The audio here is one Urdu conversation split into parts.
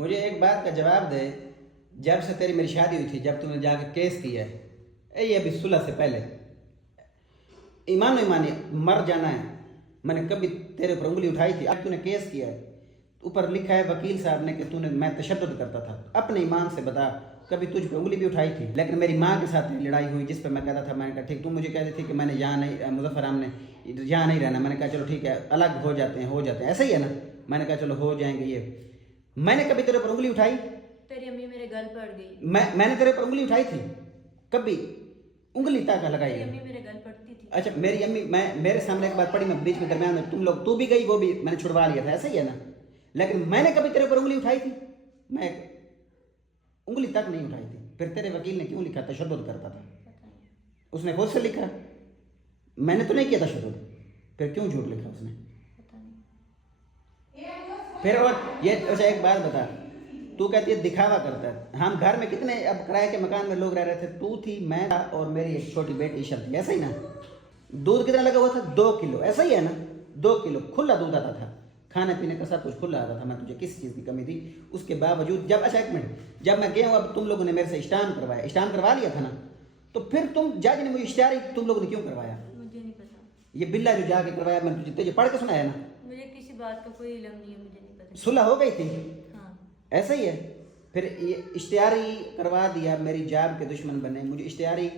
مجھے ایک بات کا جواب دے، جب سے تیری میری شادی ہوئی تھی، جب تم نے جا کے کیس کیا ہے، یہ ابھی صلح سے پہلے، ایمان و ایمانی مر جانا ہے، میں نے کبھی تیرے پر انگلی اٹھائی تھی؟ اب تو نے کیس کیا ہے، اوپر لکھا ہے وکیل صاحب نے کہ میں تشدد کرتا تھا، اپنے ایمان سے بتا کبھی تجھ پہ انگلی بھی اٹھائی تھی؟ لیکن میری ماں کے ساتھ لڑائی ہوئی جس پہ میں کہتا تھا، میں نے کہا ٹھیک، تم مجھے کہتی تھی کہ میں نے یہاں نہیں، مظفر عام نے یہاں نہیں رہنا، میں نے کہا چلو ٹھیک ہے، الگ ہو جاتے ہیں ایسا ہی ہے نا، میں نے کہا چلو ہو جائیں گے یہ، میں نے کبھی تیرے پر انگلی اٹھائی؟ تیری امی میرے گل پڑ گئی، میں نے تیرے پر انگلی اٹھائی تھی؟ کبھی انگلی تک لگائی تیری ہے؟ امی میرے گل پڑتی تھی۔ اچھا میری امی، میرے سامنے ایک بات پڑھی، میں بیچ میں درمیان میں تم لوگ، تو بھی گئی، وہ بھی میں نے چھڑوا لیا تھا، ایسا ہی ہے نا، لیکن میں نے کبھی تیرے پر انگلی اٹھائی تھی؟ میں انگلی تک نہیں اٹھائی تھی، پھر تیرے وکیل نے کیوں لکھا تشدد کرتا تھا؟ اس نے خود سے لکھا، میں نے تو نہیں کیا تشدد، پھر کیوں جھوٹ لکھا اس نے؟ پھر اور یہ اچھا ایک بات بتا، تو کہتی ہے دکھاوا کرتا ہے، ہم گھر میں کتنے اب کرائے کے مکان میں لوگ رہ رہے تھے، تو تھی، میں تھا، اور میری ایک چھوٹی بیٹی عشر تھی، ایسا ہی نا؟ دودھ کتنا لگا ہوا تھا؟ 2 کلو، ایسا ہی ہے نا؟ 2 کلو کھلا دودھ آتا تھا، کھانے پینے کا سب کچھ کھلا آتا تھا، میں تجھے کسی چیز کی کمی تھی؟ اس کے باوجود جب، اچھا ایک منٹ، جب میں گیا ہوں، اب تم لوگوں نے میرے سے اسٹام کروا لیا تھا نا، تو پھر تم جج نے مجھے اشتہاری تم لوگوں نے کیوں کروایا؟ مجھے نہیں پتا، یہ بلا جو جا کے کروایا، میں تجھے پڑھ کے سنایا نا؟ مجھے کسی بات کا کوئی علم نہیں ہے، مجھے نہیں پتا۔ صلح ہو گئی تھی؟ ہاں ایسا ہی ہے؟ پھر یہ اشتہاری کروا دیا، میری جاب کے دشمن بنے، مجھے اشتہاری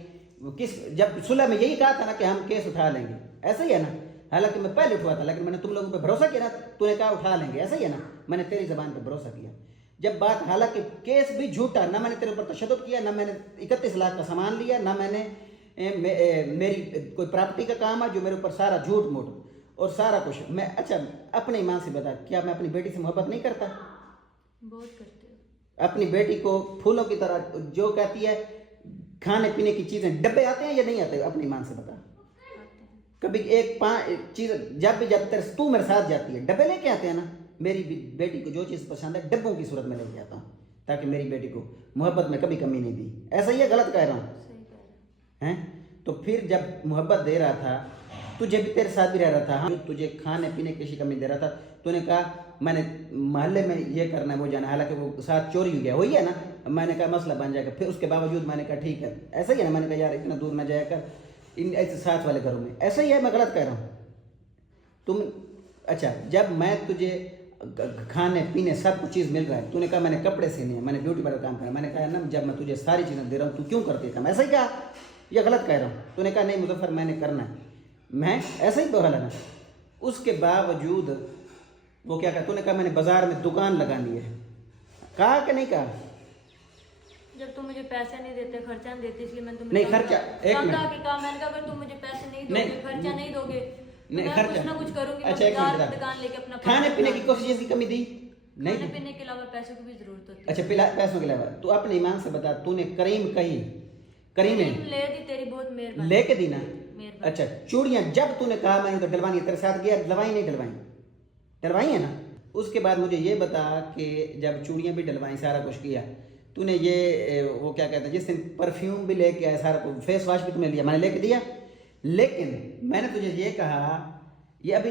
کس، جب صلح میں یہی کہا تھا نا کہ ہم کیس اٹھا لیں گے، ایسا ہی ہے نا؟ حالانکہ میں پہلے اٹھوا تھا، لیکن میں نے تم لوگوں پہ بھروسہ کیا نا، تو نے کہا اٹھا لیں گے، ایسا ہی ہے نا؟ میں نے تیری زبان پہ بھروسہ کیا، جب بات، حالانکہ کیس بھی جھوٹا، نہ میں نے تیرے اوپر تشدد کیا، نہ میں نے 31 لاکھ کا سامان لیا، نہ میں نے میری کوئی پراپرٹی کا کام ہے جو میرے اوپر سارا جھوٹ موٹ اور سارا کچھ میں، اچھا اپنے ایمان سے بتا، کیا میں اپنی بیٹی سے محبت نہیں کرتا؟ بہت کرتے ہو۔ اپنی بیٹی کو پھولوں کی طرح، جو کہتی ہے کھانے پینے کی چیزیں، ڈبے آتے ہیں یا نہیں آتے؟ اپنی ایمان سے بتا، کبھی ایک چیز، جب تو میرے ساتھ جاتی ہے ڈبے لے کے آتے ہیں نا؟ میری بیٹی کو جو چیز پسند ہے ڈبوں کی صورت میں لے کے آتا ہوں، تاکہ میری بیٹی کو محبت میں کبھی کمی نہیں دی، ایسا ہی ہے؟ غلط کہہ رہا ہوں؟ صحیح کہہ رہا ہیں؟ تو پھر جب محبت دے رہا تھا، تجھے بھی تیرے ساتھ بھی رہ رہا تھا، تجھے کھانے پینے کی کمی دے رہا تھا، تو نے کہا میں نے محلے میں یہ کرنا ہے وہ جانا ہے، حالانکہ وہ ساتھ چوری ہو گیا، وہی ہے نا؟ میں نے کہا مسئلہ بن جائے گا، پھر اس کے باوجود میں نے کہا ٹھیک ہے، ایسا ہی ہے نا؟ میں نے کہا یار اتنا دور نہ جایا کر ان ایسے ساتھ والے گھروں میں، ایسا ہی ہے؟ میں غلط کہہ رہا ہوں؟ تم، اچھا جب میں تجھے کھانے پینے سب کچھ چیز مل رہا ہے، تو نے کہا میں نے کپڑے سینے ہیں، میں نے بیوٹی پارلر کام کرنا ہے، میں نے کہا نا جب میں تجھے ساری چیزیں دے رہا ہوں تو کیوں کرتی ہے کام؟ ایسا ہی کہا یا غلط کہہ رہا ہوں؟ تو نے کہا نہیں مظفر میں نے کرنا ہے، میں ایسا ہی بولا نا؟ اس کے باوجود وہ کیا کہا، تو نے کہا میں نے بازار میں دکان لگانی ہے، کہا کہ نہیں کہا؟ جب تم مجھے پیسے نہیں دیتے، خرچہ نہیں دیتے، اس لیے میں تمہیں نہیں خرچہ، ایک منٹ، کہا، میں نے کہا اگر تم مجھے پیسے نہیں دو گے، خرچہ نہیں دو گے، تو نہیں میں خرچہ، کچھ نہ کچھ کروں گی، میں اچھا ایک بازار منٹ میں دکان لے کے اپنا کھانے پینے کی کوئی چیز کی کمی دی نہیں؟ کھانے پینے کے علاوہ پیسوں کی بھی ضرورت ہوتی ہے۔ اچھا پیسوں کے علاوہ تو اپنے ایمان سے بتا، تو نے کریم کہی، کریم نے لے دی، تیری بہت مہربانی، لے کے دی نا؟ مہربانی۔ اچھا چوڑیاں جب تو نے کہا میں نے تو ڈلوانی ہے، تیرے ساتھ گیا، ڈلوائی نہیں ڈلوائی؟ ڈلوائی ہے نا؟ اس کے بعد مجھے یہ بتا کہ جب چوڑیاں بھی ڈلوائیں، سارا کچھ کیا، تو نے یہ وہ کیا کہتے ہیں جس دن پرفیوم بھی لے کے آیا، سارا کچھ فیس واش بھی تم نے لیا، میں نے لے کے دیا، لیکن میں نے تجھے یہ کہا، یہ ابھی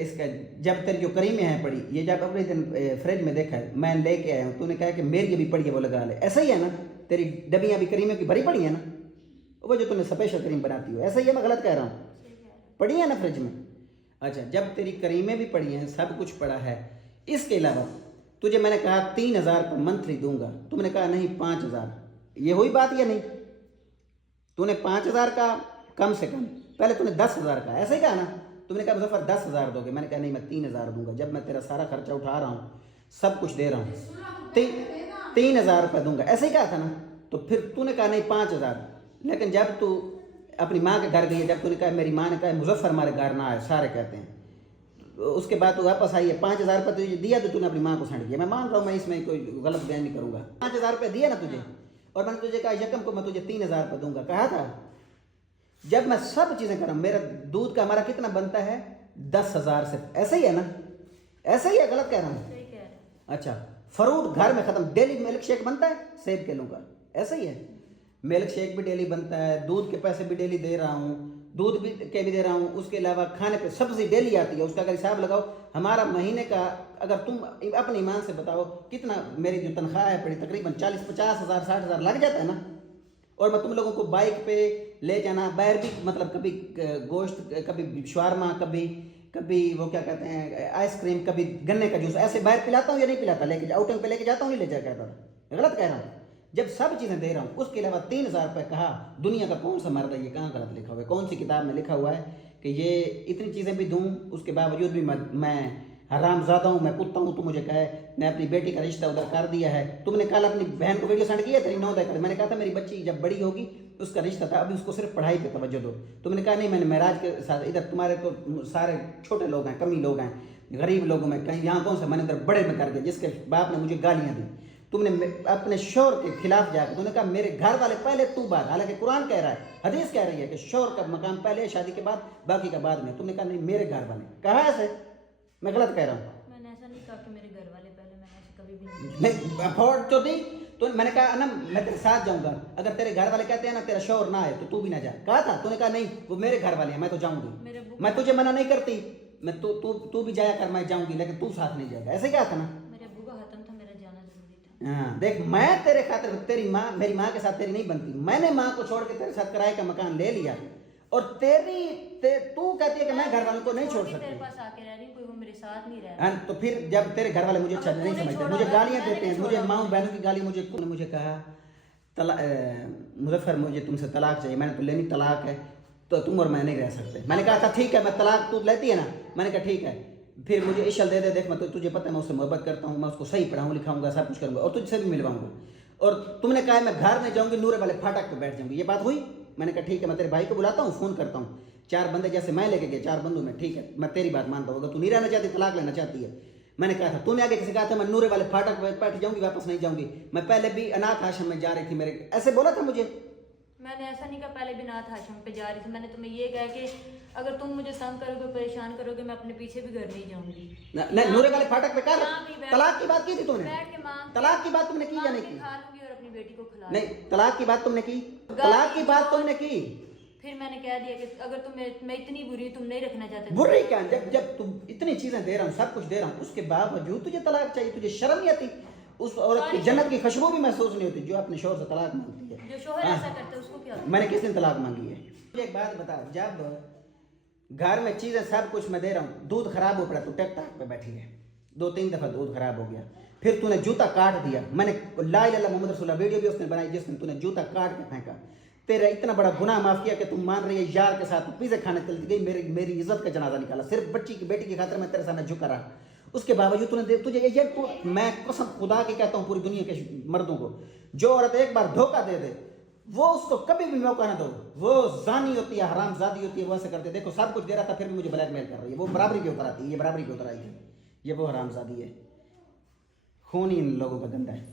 اس کا جب تیری جو کریمیں ہیں پڑی، یہ جب اپنے دن فریج میں دیکھا ہے میں لے کے آیا ہوں، تو نے کہا کہ میری بھی پڑی ہے وہ لگا لے، ایسا ہی ہے نا؟ تیری ڈبیاں بھی کریمیں کی بھری پڑی ہیں نا؟ وہ جو تم نے اسپیشل کریم بناتی ہو، ایسا ہی ہے؟ میں غلط کہہ رہا ہوں؟ پڑی ہیں نا فریج میں؟ اچھا جب تیری کریمیں بھی پڑی ہیں، سب کچھ پڑا ہے، اس کے علاوہ تجھے میں نے کہا 3,000 کا منتھلی دوں گا، تم نے کہا نہیں 5,000، یہ ہوئی بات یا نہیں؟ تو نے 5,000 کا کم سے کم، پہلے تو نے 10,000 کا، ایسا ہی کہا نا؟ تم نے کہا مظفر 10,000 دو گے، میں نے کہا نہیں میں 3,000 دوں گا، جب میں تیرا سارا خرچہ اٹھا رہا ہوں، سب کچھ دے رہا ہوں، 3,000 روپے دوں گا، ایسا ہی کہا تھا نا؟ تو پھر تو نے کہا نہیں 5,000، لیکن جب تو اپنی ماں کے گھر گئی ہے، جب تو نے کہا میری ماں نے کہا مظفر ہمارے گھر نہ آئے، سارے کہتے ہیں، اس کے بعد تو واپس آئی ہے، 5,000 روپے تجھے دیا تو نے اپنی ماں کو سینڈ کیا، میں مان رہا ہوں، میں اس میں کوئی غلط بیان نہیں کروں گا، 5,000 روپے دیا نا تجھے، اور میں نے تجھے کہا یکم کو میں تجھے 3,000 روپے دوں گا، کہا تھا؟ جب میں سب چیزیں کر رہا ہوں، میرا دودھ کا ہمارا کتنا بنتا ہے؟ 10,000 سے، ایسا ہی ہے نا؟ ایسا ہی ہے؟ غلط کہہ رہا ہوں؟ صحیح کہہ رہا ہے۔ اچھا فروٹ گھر میں ختم، ڈیلی ملک شیک بنتا ہے سیب کیلوں کا، ایسا ہی ہے؟ ملک شیک بھی ڈیلی بنتا ہے، دودھ کے پیسے بھی ڈیلی دے رہا ہوں، دودھ بھی کے بھی دے رہا ہوں، اس کے علاوہ کھانے پہ سبزی ڈیلی آتی ہے، اس کا اگر حساب لگاؤ ہمارا مہینے کا، اگر تم اپنے ایمان سے بتاؤ کتنا میری جو تنخواہ ہے پڑی تقریباً 40-50 ہزار 60 ہزار لگ جاتا ہے نا. اور میں تم لوگوں کو بائک پہ لے جانا، باہر بھی مطلب کبھی گوشت، کبھی شوارما، کبھی وہ کیا کہتے ہیں آئس کریم، کبھی گنے کا جوس، ایسے باہر پلاتا ہوں یا نہیں پلاتا، لے کے آؤٹنگ پہ لے کے جاتا ہوں، نہیں لے جا کہتا تھا، غلط کہہ رہا ہوں. جب سب چیزیں دے رہا ہوں اس کے علاوہ 3,000 روپے کہا، دنیا کا کون سا مرد ہے، یہ کہاں غلط لکھا ہوا ہے، کون سی کتاب میں لکھا ہوا ہے کہ یہ اتنی چیزیں بھی دوں، اس کے باوجود بھی میں حرام زادہ ہوں، میں کتا ہوں. تو مجھے کہے میں اپنی بیٹی کا رشتہ ادھر کر دیا ہے. تم نے کل اپنی بہن کو ویڈیو سینڈ کیا تیری 9 دے، میں نے کہا تھا میری بچی جب بڑی ہوگی اس کا رشتہ تھا، ابھی اس کو صرف پڑھائی پہ توجہ دو. تم نے کہا نہیں، میں نے معراج کے ساتھ، ادھر تمہارے تو سارے چھوٹے لوگ ہیں، کمی لوگ ہیں، غریب لوگوں میں کہیں یہاں کون سا، میں نے ادھر بڑے میں کر دیا جس کے باپ نے مجھے گالیاں دی. تم نے اپنے شوہر کے خلاف جا کے تم نے کہا میرے گھر والے پہلے تو بعد، حالانکہ قرآن کہہ رہا ہے، حدیث کہہ رہی ہے کہ شوہر کا مقام پہلے ہے شادی کے بعد، باقی کا بعد میں. تم نے کہا نہیں میرے گھر والے، کہا ایسے؟ میں غلط کہہ رہا ہوں؟ میں نے ایسا نہیں کہا کہ میرے گھر والے پہلے، میں نے ایسے کبھی بھی نہیں افورڈ تو دی. تو میں نے کہا نا میں تیرے ساتھ جاؤں گا، اگر تیرے گھر والے کہتے ہیں نا تیرا شوہر نہ آئے تو بھی نہ جا، کہا تھا. تو نے کہا نہیں وہ میرے گھر والے ہیں، میں تو جاؤں گی، میں تجھے منع نہیں کرتی، میں تو بھی جایا کر، میں جاؤں گی، لیکن تو ساتھ نہیں جائے گا، ایسے کیا تھا نا. میرے ابو کا ختم تھا، میرا جانا ضروری تھا. ہاں دیکھ، میں تیرے خاطر، تیری ماں میری ماں کے ساتھ تیری نہیں بنتی، میں نے ماں کو چھوڑ کے تیرے ساتھ کرائے کا مکان لے لیا، اور تو کہتی ہے کہ میں گھر والوں کو نہیں چھوڑ تیرے سکتی. پاس آ کے رہ رہی، کوئی وہ میرے ساتھ نہیں رہ رہا. تو پھر جب تیرے گھر والے مجھے اچھا نہیں سمجھتے، مجھے گالیاں دیتے ہیں، مجھے ماؤں بہنوں کی گالی، مجھے کہا مظفر مجھے تم سے طلاق چاہیے. میں نے تو لینی طلاق ہے تو تم اور میں نہیں رہ سکتے. میں نے کہا تھا ٹھیک ہے، میں طلاق تو لیتی ہے نا، میں نے کہا ٹھیک ہے، پھر مجھے عشل دے دے، دیکھ میں تجھے پتہ ہے میں اس سے محبت کرتا ہوں، میں اس کو صحیح پڑھاؤں لکھاؤں گا، سب کچھ کروں گا، اور تجھ سے بھی ملواؤں گا. اور تم نے کہا میں گھر میں جاؤں گی، نورے والے پھاٹک پہ بیٹھ جاؤں گی، یہ بات ہوئی. میں نے کہا ٹھیک ہے، میں تیرے بھائی کو بلاتا ہوں، فون کرتا ہوں، 4 بندے جیسے میں لے کے گئے، 4 بندوں میں، ٹھیک ہے میں تیری بات مانتا ہوں، اگر تو نہیں رہنا چاہتی، طلاق لینا چاہتی ہے. میں نے کہا تھا، تو نے آگے کسی کہا تھا میں نورے والے پھاٹک پہ بیٹھ جاؤں گی، واپس نہیں جاؤں گی. میں پہلے بھی اناتھ آشرم میں جا رہی تھی، میرے ایسے بولا تھا مجھے. میں نے ایسا نہیں کہا پہلے بھی ناتھ آشرم پہ جا رہی تھی، میں نے تمہیں یہ کہا کہ اگر تم مجھے تنگ کرو گے، پریشان کرو گے، میں اپنے پیچھے بھی گھر نہیں جاؤں گی. نہیں نورے والے پھاٹک پہ کر، طلاق کی بات کی تھی تم نے، طلاق کی بات تم نے کی یا نہیں کی؟ کھا لوں گی اور اپنی بیٹی کو کھلا. نہیں طلاق کی بات تم نے کی، طلاق کی بات تم نے کی. پھر میں نے کہہ دیا کہ اگر میں اتنی بری، تم نہیں رکھنا چاہتے. بری کیا، جب تم اتنی چیزیں دے رہا ہوں، سب کچھ دے رہا ہوں، اس کے باوجود تجھے طلاق چاہیے، تجھے شرم نہیں آتی؟ اس عورت کی جنت کی خوشبو بھی محسوس نہیں ہوتی جو اپنے شوہر سے طلاق مانگتی ہے. جو شوہر ایسا کرتا ہے اس کو کیا؟ میں نے کس دن طلاق مانگی ہے؟ مجھے ایک بات بتا، جب گھر میں چیزیں سب کچھ میں دے رہا ہوں، دودھ خراب ہو پڑا تو ٹیک ٹاک پہ بیٹھی ہے، 2-3 دفعہ دودھ خراب ہو گیا، پھر تو نے جوتا کاٹ دیا. میں نے لا الہ الا محمد رسول اللہ ویڈیو بھی اس نے بنائی جس میں تو نے جوتا کاٹ کے پھینکا. تیرا اتنا بڑا گناہ معاف کیا کہ تم مان رہی ہے یار کے ساتھ پیزے کھانے چلتی گئی، میری عزت کا جنازہ نکالا، صرف بیٹی کی خاطر میں تیرے سامنے جھکا رہا. اس کے باوجود تجھے یہ میں قسم خدا کی کہتا ہوں پوری دنیا کے مردوں کو، جو عورت ایک بار دھوکہ دے دے وہ اس کو کبھی بھی موقع نہ دو، وہ زانی ہوتی ہے، حرام زادی ہوتی ہے، وہ ایسے کرتے. دیکھو سب کچھ دے رہا تھا پھر بھی مجھے بلیک میل کر رہی ہے، وہ برابری کے اوپر آتی ہے، یہ برابری کے اوپر آئی ہے، یہ وہ حرام زادی ہے. خون ہی ان لوگوں کا گندا ہے.